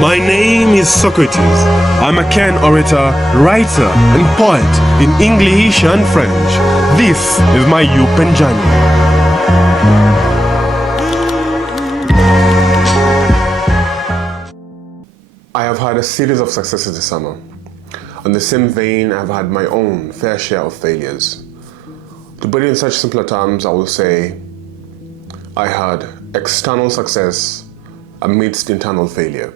My name is Socrates. I'm a Ken orator, writer, and poet in English and French. This is my Yupen journey. I have had a series of successes this summer. On the same vein, I've had my own fair share of failures. To put it in such simpler terms, I will say I had external success amidst internal failure.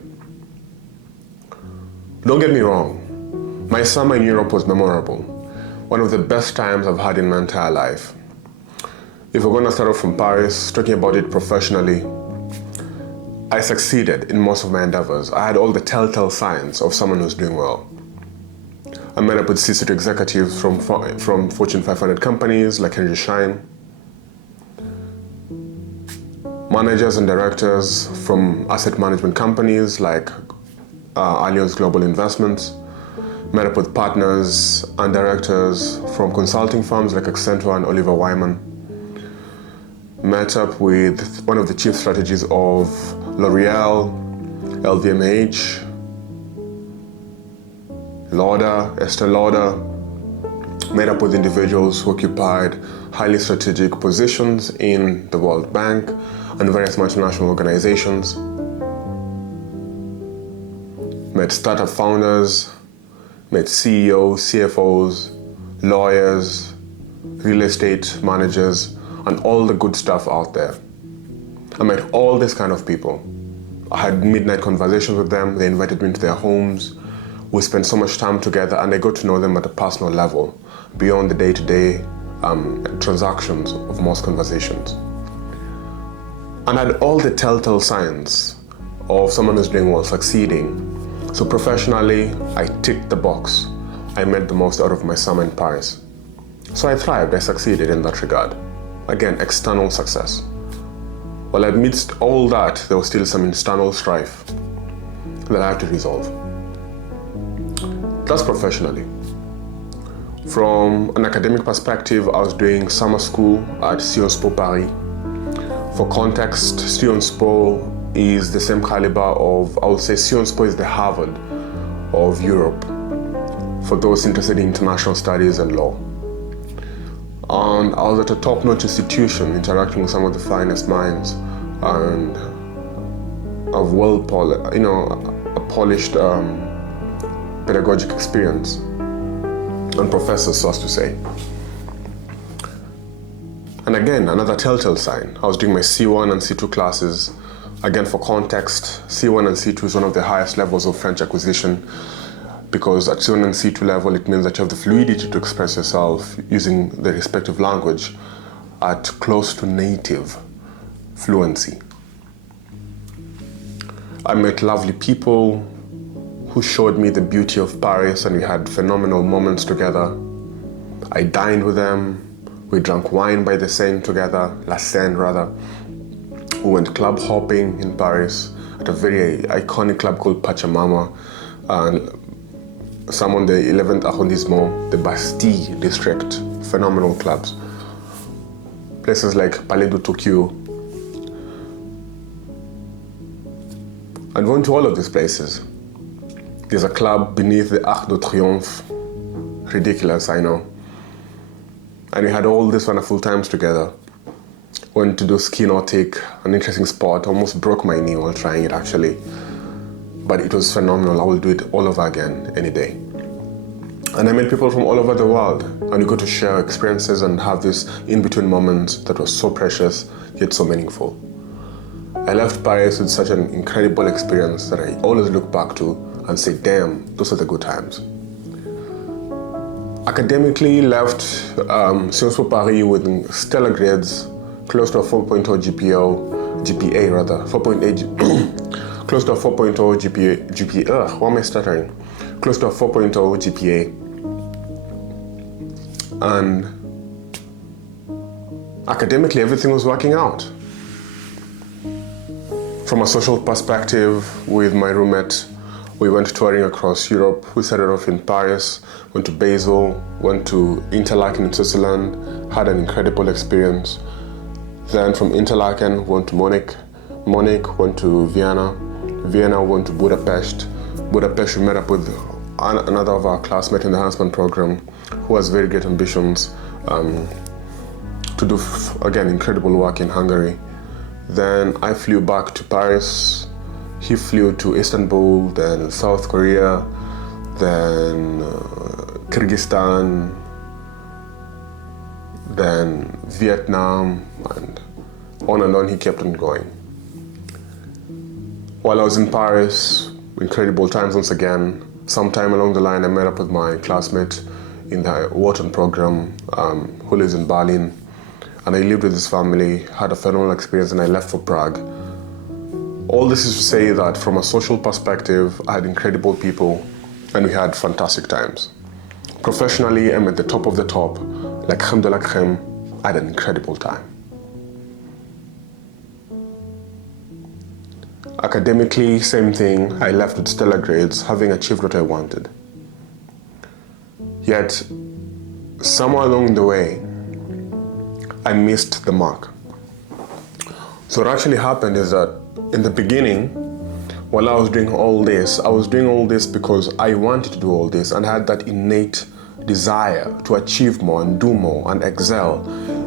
Don't get me wrong, my summer in Europe was memorable. One of the best times I've had in my entire life. If we're going to start off from Paris, talking about it professionally, I succeeded in most of my endeavors. I had all the telltale signs of someone who's doing well. I met up with C-suite executives from Fortune 500 companies like Henry Schein, managers and directors from asset management companies like Allianz Global Investments, met up with partners and directors from consulting firms like Accenture and Oliver Wyman, met up with one of the chief strategies of L'Oreal, LVMH, Lauder, Estee Lauder, met up with individuals who occupied highly strategic positions in the World Bank and various multinational organizations, met startup founders, met CEOs, CFOs, lawyers, real estate managers, and all the good stuff out there. I met all these kind of people. I had midnight conversations with them. They invited me into their homes. We spent so much time together, and I got to know them at a personal level, beyond the day-to-day transactions of most conversations. And I had all the telltale signs of someone who's doing well, succeeding. So professionally, I ticked the box. I made the most out of my summer in Paris. So I thrived, I succeeded in that regard. Again, external success. Well, amidst all that, there was still some internal strife that I had to resolve. That's professionally. From an academic perspective, I was doing summer school at Sciences Po Paris. For context, Sciences Po is the same caliber of, I would say Sciences Po is the Harvard of Europe for those interested in international studies and law. And I was at a top-notch institution interacting with some of the finest minds and of a polished pedagogic experience and professors, so as to say. And again, another telltale sign. I was doing my C1 and C2 classes. Again, for context, C1 and C2 is one of the highest levels of French acquisition, because at C1 and C2 level, it means that you have the fluidity to express yourself using the respective language at close to native fluency. I met lovely people who showed me the beauty of Paris, and we had phenomenal moments together. I dined with them. We drank wine by the Seine together, La Seine rather. We went club hopping in Paris at a very iconic club called Pachamama, and some on the 11th arrondissement, the Bastille district, phenomenal clubs. Places like Palais de Tokyo. And going to all of these places. There's a club beneath the Arc de Triomphe. Ridiculous, I know. And we had all these wonderful times together. Went to do ski nautic, an interesting sport. Almost broke my knee while trying it actually. But it was phenomenal. I will do it all over again any day. And I met people from all over the world. And we got to share experiences and have this in-between moments that was so precious, yet so meaningful. I left Paris with such an incredible experience that I always look back to and say, damn, those are the good times. Academically, left Sciences Po Paris with stellar grades, close to a 4.0 GPA rather, 4.8, close to a 4.0 GPA, why am I stuttering? Close to a 4.0 GPA. And academically, everything was working out. From a social perspective, with my roommate, we went touring across Europe. We started off in Paris, went to Basel, went to Interlaken in Switzerland, had an incredible experience. Then from Interlaken, went to Munich, went to Vienna, Vienna, we went to Budapest. Budapest, we met up with another of our classmates in the Huntsman program who has very great ambitions to do, again, incredible work in Hungary. Then I flew back to Paris. He flew to Istanbul, then South Korea, then Kyrgyzstan, then Vietnam, and on he kept on going. While I was in Paris, incredible times once again. Sometime along the line, I met up with my classmate in the Wharton program who lives in Berlin. And I lived with his family, had a phenomenal experience, and I left for Prague. All this is to say that from a social perspective, I had incredible people and we had fantastic times. Professionally, I'm at the top of the top. Like crème de la crème, I had an incredible time. Academically, same thing. I left with stellar grades, having achieved what I wanted. Yet, somewhere along the way, I missed the mark. So what actually happened is that in the beginning, while I was doing all this, I was doing all this because I wanted to do all this and had that innate desire to achieve more and do more and excel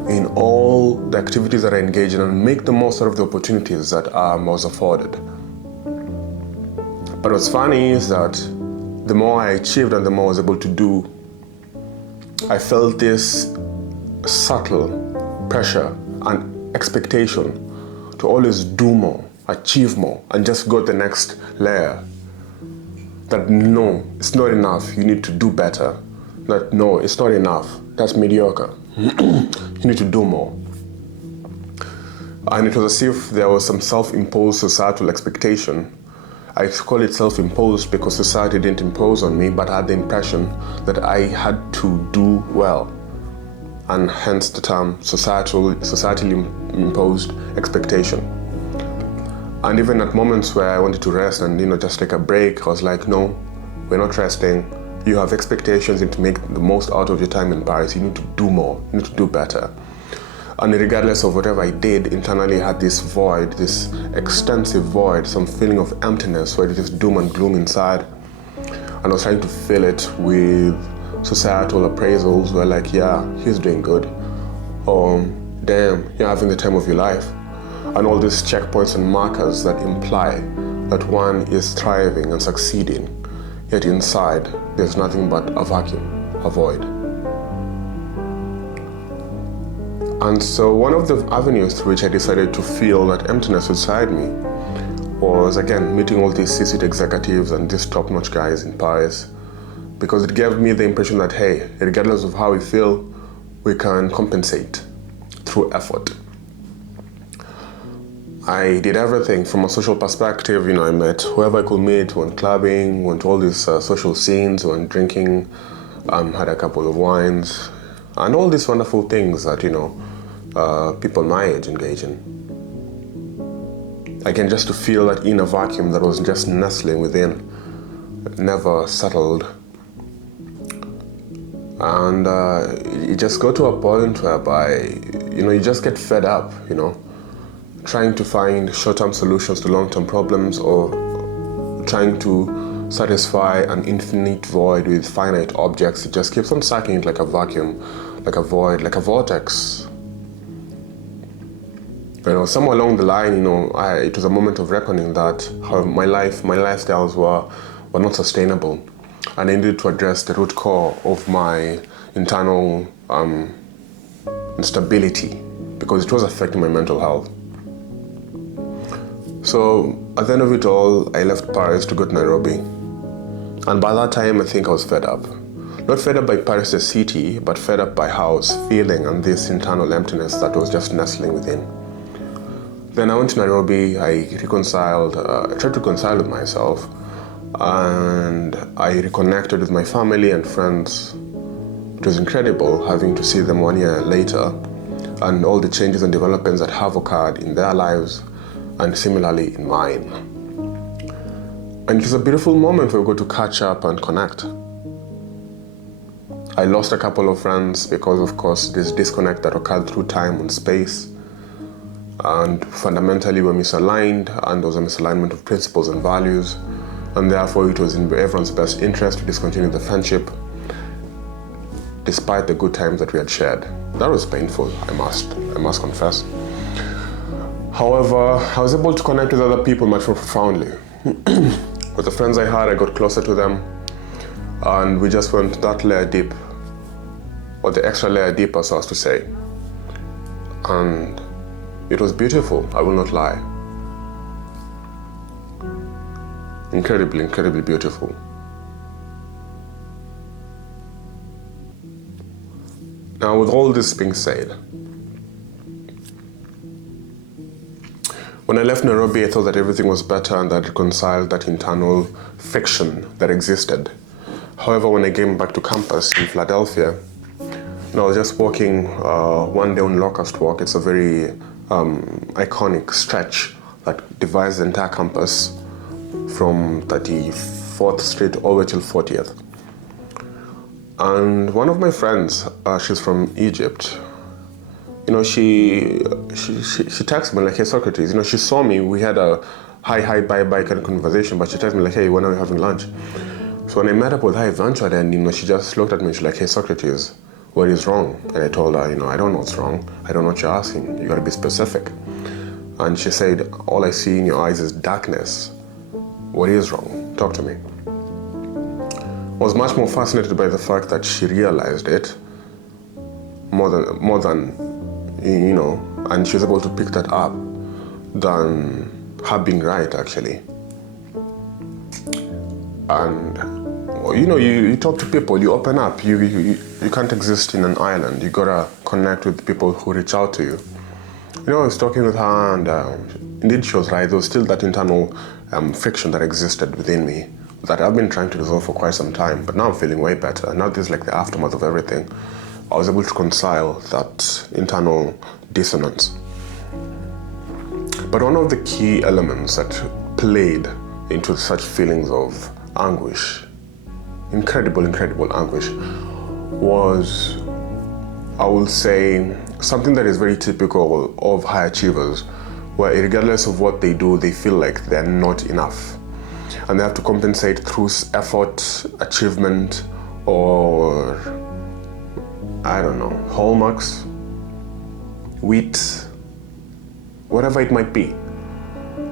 in all the activities that I engage in and make the most out of the opportunities that I was afforded. But what's funny is that the more I achieved and the more I was able to do, I felt this subtle pressure and expectation to always do more, achieve more, and just go to the next layer. That no, it's not enough, you need to do better. That no, it's not enough, that's mediocre. You need to do more. And it was as if there was some self-imposed societal expectation. I call it self-imposed because society didn't impose on me, but I had the impression that I had to do well. And hence the term societally imposed expectation. And even at moments where I wanted to rest and just take a break, I was like, no, we're not resting. You have expectations, you need to make the most out of your time in Paris. You need to do more, you need to do better. And regardless of whatever I did, internally I had this void, this extensive void, some feeling of emptiness where it is doom and gloom inside. And I was trying to fill it with societal appraisals where like, yeah, he's doing good. Or, damn, you're having the time of your life. And all these checkpoints and markers that imply that one is thriving and succeeding. Yet inside, there's nothing but a vacuum, a void. And so one of the avenues through which I decided to feel that emptiness inside me was, again, meeting all these C-suite executives and these top-notch guys in Paris, because it gave me the impression that, hey, regardless of how we feel, we can compensate through effort. I did everything from a social perspective. I met whoever I could meet, went clubbing, went to all these social scenes, went drinking, had a couple of wines, and all these wonderful things that, people my age engage in. Again, just to feel that inner vacuum that was just nestling within, never settled. And you just go to a point whereby, you just get fed up, trying to find short-term solutions to long-term problems or trying to satisfy an infinite void with finite objects. It just keeps on sucking it like a vacuum, like a void, like a vortex. Somewhere along the line, it was a moment of reckoning that how my lifestyles were not sustainable. And I needed to address the root core of my internal instability because it was affecting my mental health. So at the end of it all, I left Paris to go to Nairobi. And by that time, I think I was fed up. Not fed up by Paris the city, but fed up by how I was feeling and this internal emptiness that was just nestling within. Then I went to Nairobi, I tried to reconcile with myself, and I reconnected with my family and friends. It was incredible having to see them 1 year later and all the changes and developments that have occurred in their lives and similarly in mine. And it was a beautiful moment where we got to catch up and connect. I lost a couple of friends because, of course, this disconnect that occurred through time and space. and fundamentally were misaligned, and there was a misalignment of principles and values, and therefore it was in everyone's best interest to discontinue the friendship despite the good times that we had shared. That was painful, I must confess. However, I was able to connect with other people much more profoundly. With the friends I had, I got closer to them, and we just went that layer deep, or the extra layer deeper, so as to say. And it was beautiful, I will not lie. Incredibly, incredibly beautiful. Now, with all this being said, when I left Nairobi, I thought that everything was better and that reconciled that internal friction that existed. However, when I came back to campus in Philadelphia, I was just walking one day on Locust Walk. It's a very iconic stretch that divides the entire campus from 34th Street all the way till 40th. And one of my friends, she's from Egypt, she texted me like, hey, Socrates, she saw me, we had a hi, bye kind of conversation, but she texted me like, hey, when are we having lunch? So when I met up with her eventually, and she just looked at me and she's like, hey, Socrates, what is wrong? And I told her, I don't know what's wrong. I don't know what you're asking. You gotta be specific. And she said, all I see in your eyes is darkness. What is wrong? Talk to me. I was much more fascinated by the fact that she realized it more than and she was able to pick that up than her being right, actually. And you talk to people, you open up, you can't exist in an island. You gotta connect with people who reach out to you. I was talking with her, and indeed she was right. There was still that internal friction that existed within me that I've been trying to resolve for quite some time, but now I'm feeling way better. Now this is like the aftermath of everything. I was able to reconcile that internal dissonance. But one of the key elements that played into such feelings of anguish, incredible anguish, was, I will say, something that is very typical of high achievers, where regardless of what they do, they feel like they're not enough. And they have to compensate through effort, achievement, or, I don't know, hallmarks, wheat, whatever it might be,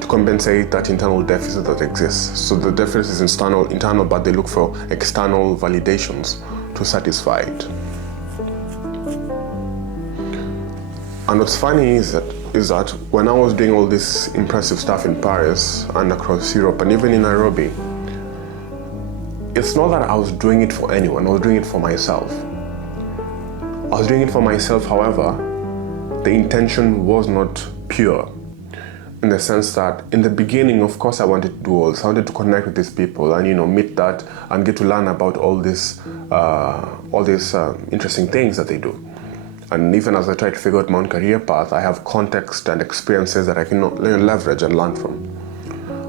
to compensate that internal deficit that exists. So the deficit is internal, but they look for external validations to satisfy it. And what's funny is that when I was doing all this impressive stuff in Paris and across Europe and even in Nairobi, it's not that I was doing it for anyone, I was doing it for myself. I was doing it for myself, however, the intention was not pure. In the sense that in the beginning, of course, I wanted to do all this. I wanted to connect with these people and meet that and get to learn about all these interesting things that they do. And even as I try to figure out my own career path, I have context and experiences that I can leverage and learn from.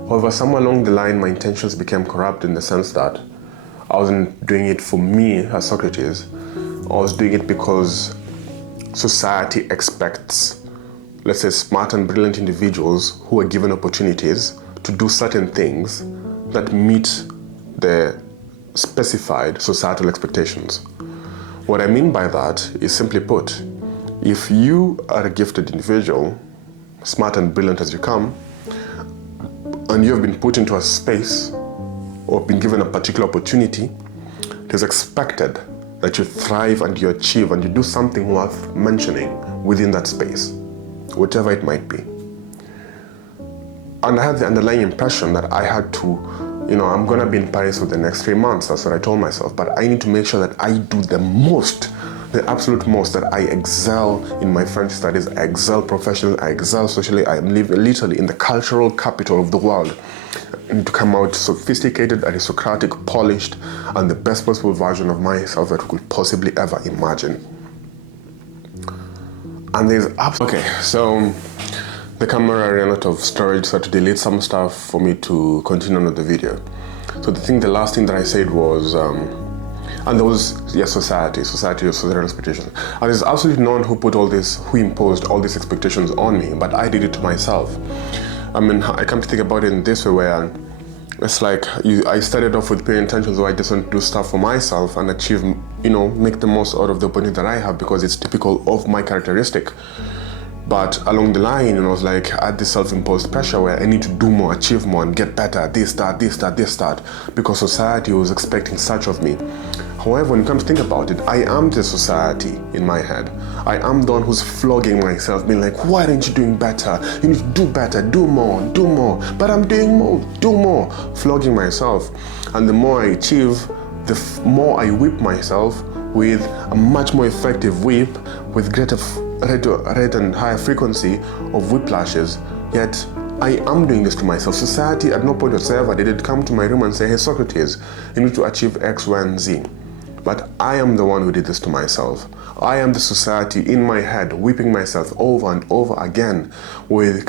However, somewhere along the line, my intentions became corrupt in the sense that I wasn't doing it for me as Socrates. I was doing it because society expects, let's say, smart and brilliant individuals who are given opportunities to do certain things that meet the specified societal expectations. What I mean by that is, simply put, if you are a gifted individual, smart and brilliant as you come, and you have been put into a space or been given a particular opportunity, it is expected that you thrive and you achieve and you do something worth mentioning within that space, whatever it might be. And I had the underlying impression that I had to, I'm gonna be in Paris for the next 3 months, that's what I told myself, but I need to make sure that I do the absolute most, that I excel in my French studies, I excel professionally, I excel socially, I am literally in the cultural capital of the world. I need to come out sophisticated, aristocratic, polished, and the best possible version of myself that we could possibly ever imagine. And there's okay, so the camera ran out of storage, so I had to delete some stuff for me to continue on with the video. So the last thing that I said was, And there was, yes, society, societal expectations. And there's absolutely no one who imposed all these expectations on me, but I did it to myself. I mean, I come to think about it in this way where it's like I started off with pure intentions where I just want to do stuff for myself and achieve, make the most out of the opportunity that I have because it's typical of my characteristic. But along the line, I was like, I had this self-imposed pressure where I need to do more, achieve more, and get better, this, that, because society was expecting such of me. However, when you come to think about it, I am the society in my head. I am the one who's flogging myself, being like, why aren't you doing better? You need to do better, do more, but I'm doing more, do more, flogging myself. And the more I achieve, the more I whip myself with a much more effective whip with greater rate and higher frequency of whiplashes, yet I am doing this to myself. Society at no point whatsoever did it come to my room and say, hey Socrates, you need to achieve X, Y, and Z. But I am the one who did this to myself. I am the society in my head, whipping myself over and over again with,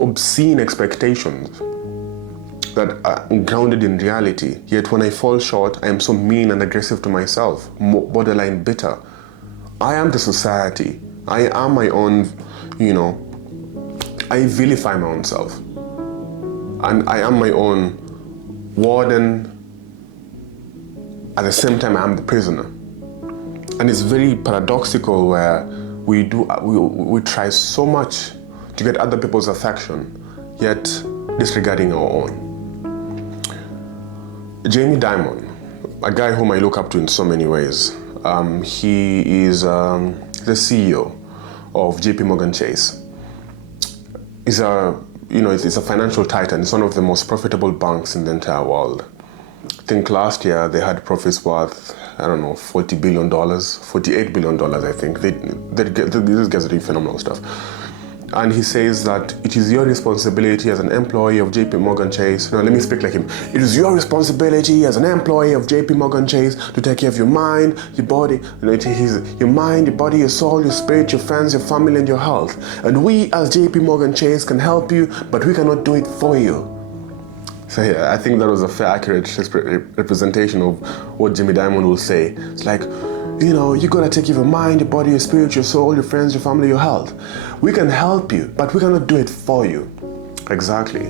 obscene expectations that are grounded in reality. Yet when I fall short, I am so mean and aggressive to myself, borderline bitter. I am the society. I am my own, I vilify my own self. And I am my own warden. At the same time, I am the prisoner. And it's very paradoxical where we try so much to get other people's affection, yet disregarding our own. Dimon, a guy whom I look up to in so many ways. He is the CEO of JP Chase. It's a financial titan. It's one of the most profitable banks in the entire world. I think last year they had profits worth, $40 billion, $48 billion, I think. These guys are doing phenomenal stuff. And he says that it is your responsibility as an employee of JP Chase. Let me speak like him. It is your responsibility as an employee of JP Chase to take care of your mind, your body, your mind, your body, your soul, your spirit, your friends, your family, and your health. And we as JP Chase can help you, but we cannot do it for you. So yeah, I think that was a fair, accurate representation of what Dimon will say. It's like, you gotta take care of your mind, your body, your spirit, your soul, your friends, your family, your health. We can help you, but we cannot do it for you. Exactly.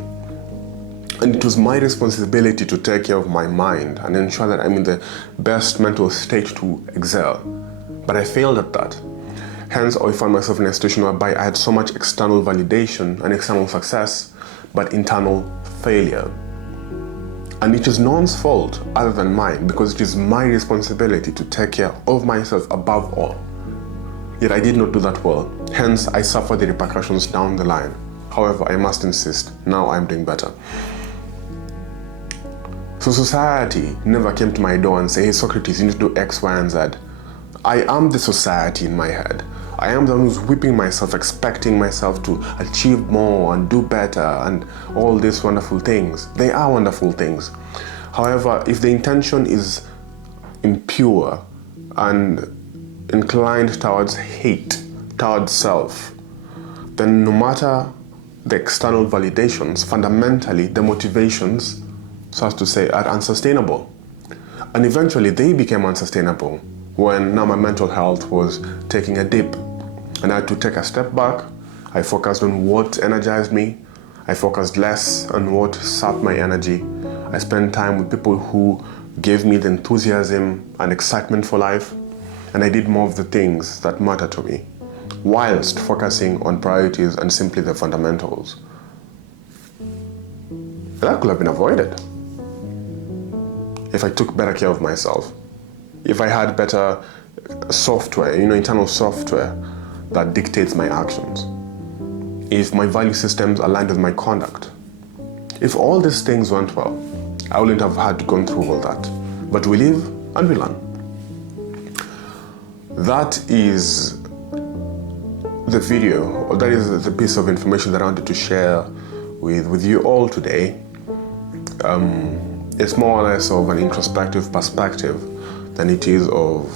And it was my responsibility to take care of my mind and ensure that I'm in the best mental state to excel. But I failed at that. Hence, I found myself in a situation whereby I had so much external validation and external success, but internal failure. And it is no one's fault other than mine, because it is my responsibility to take care of myself above all. Yet I did not do that well. Hence, I suffered the repercussions down the line. However, I must insist, now I'm doing better. So society never came to my door and said, hey Socrates, you need to do X, Y, and Z. I am the society in my head. I am the one who's whipping myself, expecting myself to achieve more and do better and all these wonderful things. They are wonderful things. However, if the intention is impure and inclined towards hate, towards self, then no matter the external validations, fundamentally the motivations, so as to say, are unsustainable. And eventually they became unsustainable when now my mental health was taking a dip. And I had to take a step back. I focused on what energized me. I focused less on what sapped my energy. I spent time with people who gave me the enthusiasm and excitement for life. And I did more of the things that matter to me, whilst focusing on priorities and simply the fundamentals. That could have been avoided if I took better care of myself. If I had better software, internal software that dictates my actions. If my value systems aligned with my conduct. If all these things went well, I wouldn't have had to go through all that. But we live and we learn. That is the video, or that is the piece of information that I wanted to share with you all today. It's more or less of an introspective perspective than it is of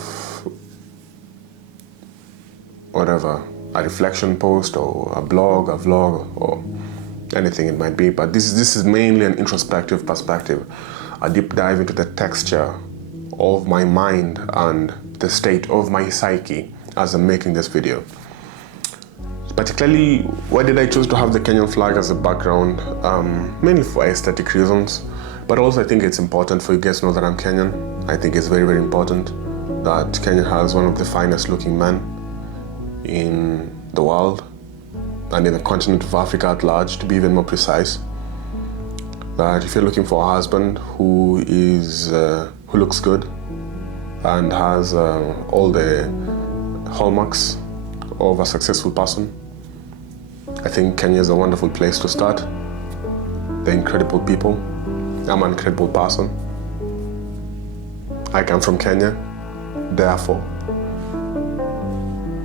whatever, a reflection post or a blog, a vlog, or anything it might be. But this is mainly an introspective perspective, a deep dive into the texture of my mind and the state of my psyche as I'm making this video. Particularly, why did I choose to have the Kenyan flag as a background? Mainly for aesthetic reasons, but also I think it's important for you guys to know that I'm Kenyan. I think it's very, very important that Kenya has one of the finest looking men in the world and in the continent of Africa at large, to be even more precise. That if you're looking for a husband who looks good and has all the hallmarks of a successful person, I think Kenya is a wonderful place to start. They're incredible people. I'm an incredible person. I come from Kenya, therefore.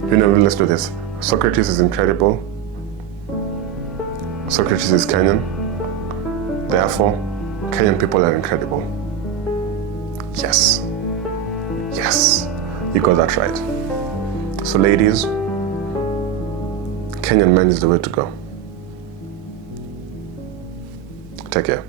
You know, let's do this. Socrates is incredible. Socrates is Kenyan. Therefore, Kenyan people are incredible. Yes. Yes. You got that right. So ladies, Kenyan men is the way to go. Take care.